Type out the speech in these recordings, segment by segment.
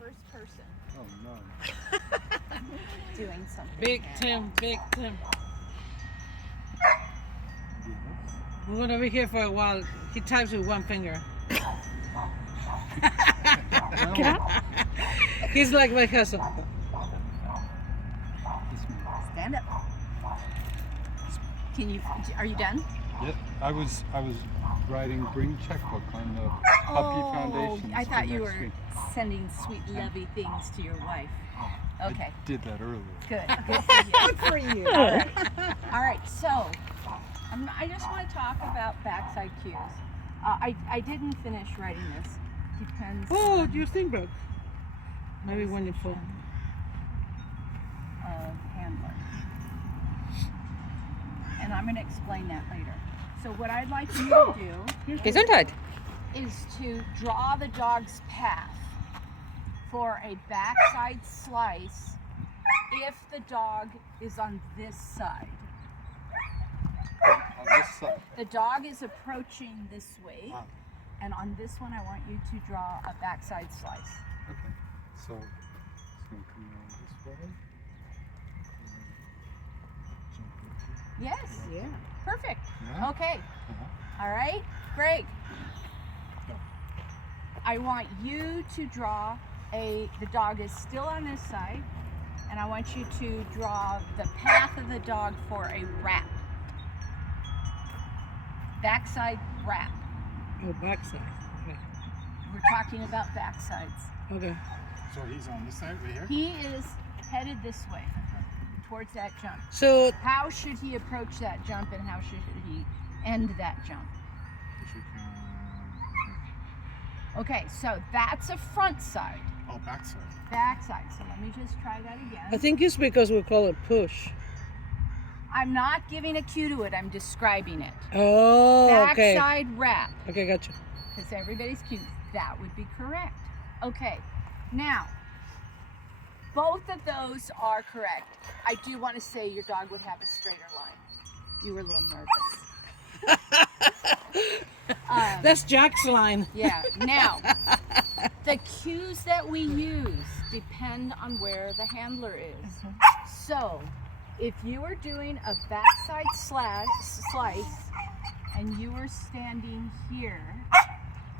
first person Oh no. doing something. Big Tim, Big Tim. We're gonna be here for a while. He types with one finger. He's like my cousin. Stand up. Are you done? Yeah, I was writing green checkbook on the puppy foundation. I thought you were sending sweet, lovey things to your wife. Okay. I did that earlier. Good. Good for you. All right. All right. So, I just want to talk about backside cues. I didn't finish writing this. Depends. Oh, your thing broke. Maybe when you fall. Handler. And I'm going to explain that later. So what I'd like you to do Gesundheit. is to draw the dog's path for a backside slice if the dog is on this side. On this side. The dog is approaching this way, and on this one I want you to draw a backside slice. Okay. So it's going to come around this way. Yes. Yeah. Perfect. Yeah. Okay. All right. Great. Go. I want you to draw the dog is still on this side, and I want you to draw the path of the dog for a wrap. Backside wrap. Oh, backside. Okay. We're talking about backsides. Okay. So he's on this side right here? He is headed this way towards that jump. So How should he approach that jump, and how should he end that jump? Okay, so that's a front side. Oh, backside. Backside. So let me just try that I again. think it's because we call it push. I'm not giving a cue to it, I'm describing it. Oh, okay. Backside wrap, Okay, gotcha. because everybody's cute. That would be correct. Okay, now, both of those are correct. I do want to say your dog would have a straighter line. You were a little nervous. That's Jack's line. Yeah. Now, the cues that we use depend on where the handler is. So, if you were doing a backside slice and you were standing here,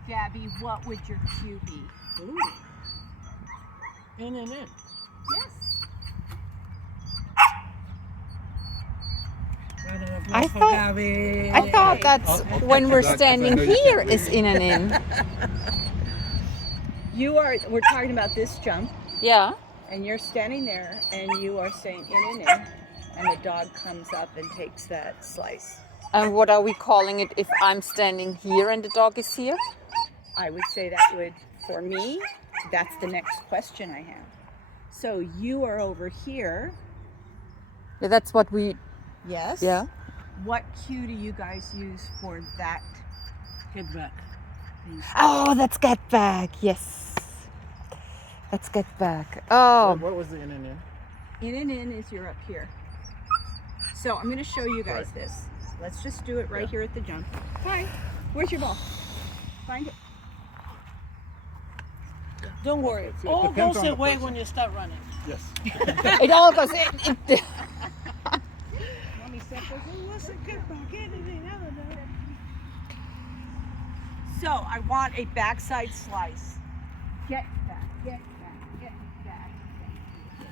Gabby, what would your cue be? Ooh. In and in. Yes. I thought that's when we're standing here is in and in. We're talking about this jump, Yeah. and you're standing there, and you are saying in, and the dog comes up and takes that slice. And what are we calling it if I'm standing here and the dog is here? I would say that would, for me, that's the next question I have. So you are over here. Yeah, that's what we. Yes. Yeah. What cue do you guys use for that? Get back. Oh, that's get back. Yes. Let's get back. Oh. What was the in and in? In and in is you're up here. So I'm going to show you guys this. Let's just do it right here at the jump. Hi. Where's your ball? Find it. Don't worry. It All depends goes on the away person. when you start running. Yes. It all goes in. Mommy said, "What's a get back? Anything other than that." So I want a backside slice. Get back, get back, get back. Does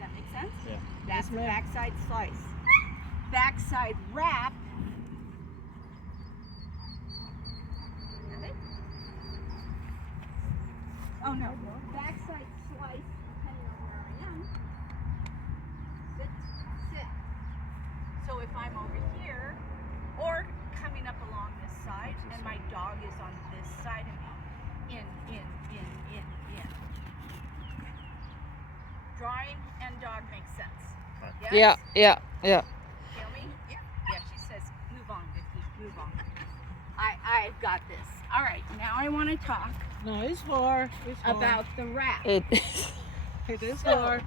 that make sense? Yeah. That's the backside slice. Backside wrap. Have it? Oh no. Backside slice, depending on where I am. Sit, sit. So if I'm over here, or coming up along this side, and my dog is on this side of me, in. Drawing and dog makes sense. Yes? Yeah. Feel me? Yeah. Yeah, she says, move on, Vicky, move on. I've got this. All right, now I want to talk No, it's hard. It's hard. about the wrap. It. It is So, hard.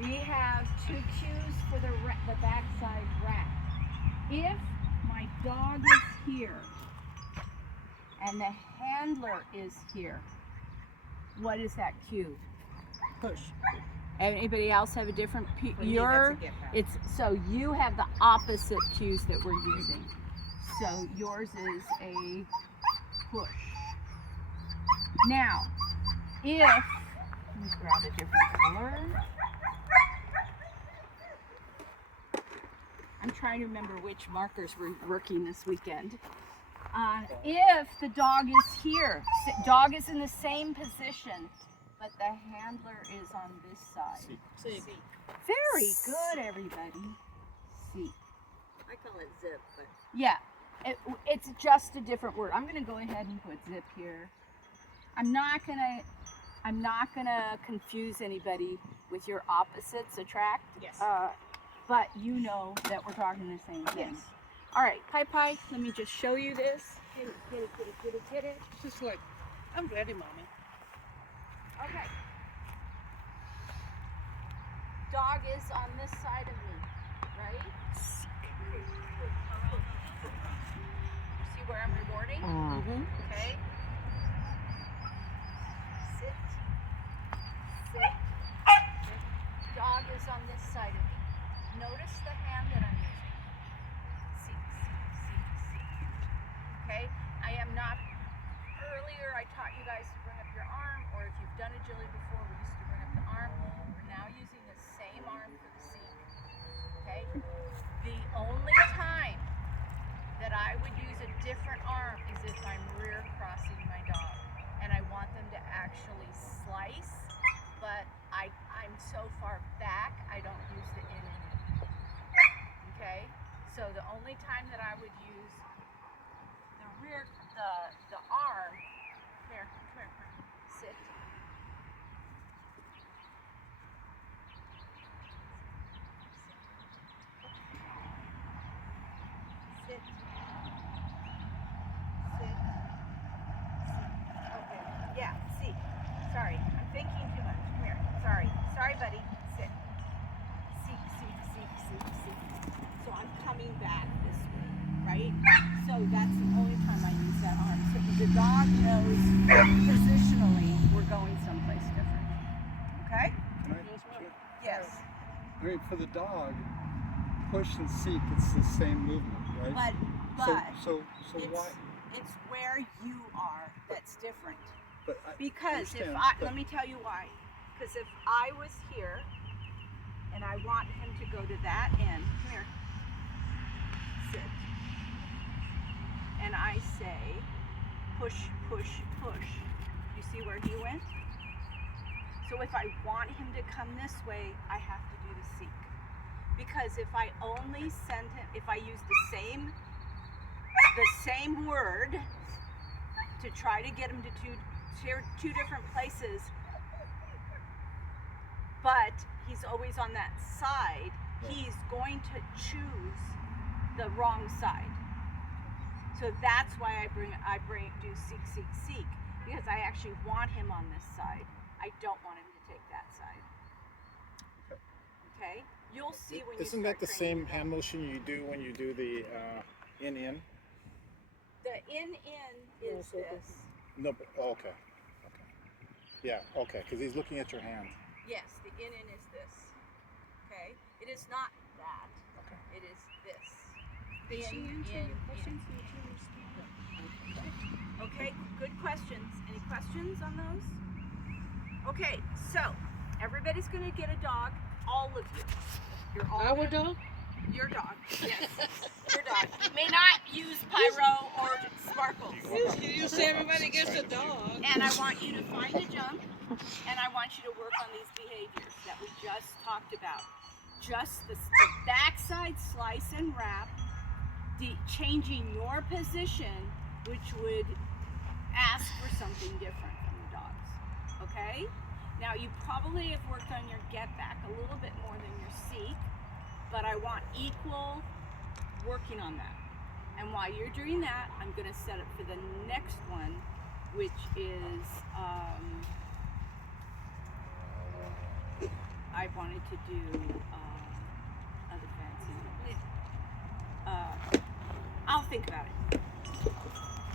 we have two cues for the backside wrap. If my dog is here and the handler is here, What is that cue? Push. Anybody else have a different For me, that's a get back. it's so you have the opposite cues that we're using. So yours is a push. Now, if let me grab a different color. I'm trying to remember which markers we're working this weekend. If the dog is here, dog is in the same position, but the handler is on this side. See. Very good, everybody. See. I call it zip, but Yeah, it's just a different word. I'm gonna go ahead and put zip here. I'm not gonna confuse anybody with your opposites attract. Yes. But you know that we're talking the same thing. Yes. All right, Pi, let me just show you this. Get it. just like, I'm ready, mommy. Okay. Dog is on this side of me, right? See where I'm rewarding? Mm-hmm. Okay. Sit. Dog is on this side of me. Notice the hand that I'm using. Seek. Okay? I am not, earlier I taught you guys to bring up your arm, or if you've done agility before, we used to bring up the arm. We're now using the same arm for the seek. Okay? The only time that I would use a different arm is if I'm rear crossing my dog and I want them to actually slice, but I'm so far back I don't use the in and in. Okay? So the only time that I would use the arm, come here, sit. Sit. Okay. Yeah, see. Sorry. I'm thinking too much. Come here. Sorry, buddy. Sit. Seek. So I'm coming back this way, right? So that's the only time I use that arm. So the dog knows positionally we're going someplace different. Okay? Can I- Yes. I mean, for the dog, push and seek, it's the same movement, right? But so it's, why? it's where you are that's different. But I Because if understand, but let me tell you why. Because if I was here and I want him to go to that end, come here, sit, and I say push, you see where he went? So if I want him to come this way, I have to do the seek. Because if I only send him, if I use the same word to try to get him to two different places, but he's always on that side, he's going to choose the wrong side. So that's why do seek, because I actually want him on this side. I don't want him to take that side. Okay? You'll see when Isn't you that start the training same your dog. hand motion you do when you do the in? The in is this. No, but okay. Yeah, okay, because he's looking at your hand. Yes, the in is this. Okay? It is not that. Okay. It is this. Did she answer your questions? Okay, good questions. Any questions on those? Okay, so everybody's gonna get a dog. All of you. You're all Our dog? your dog. Yes. Your dog. You may not use Pyro or Sparkles. You say everybody gets a dog. And I want you to find a jump, and I want you to work on these behaviors that we just talked about. Just the backside slice and wrap, changing your position, which would ask for something different from the dogs. Okay? Now you probably have worked on your get back a little bit more than your seek, but I want equal working on that. And while you're doing that, I'm going to set up for the next one, which is I wanted to do other fancy. I'll think about it.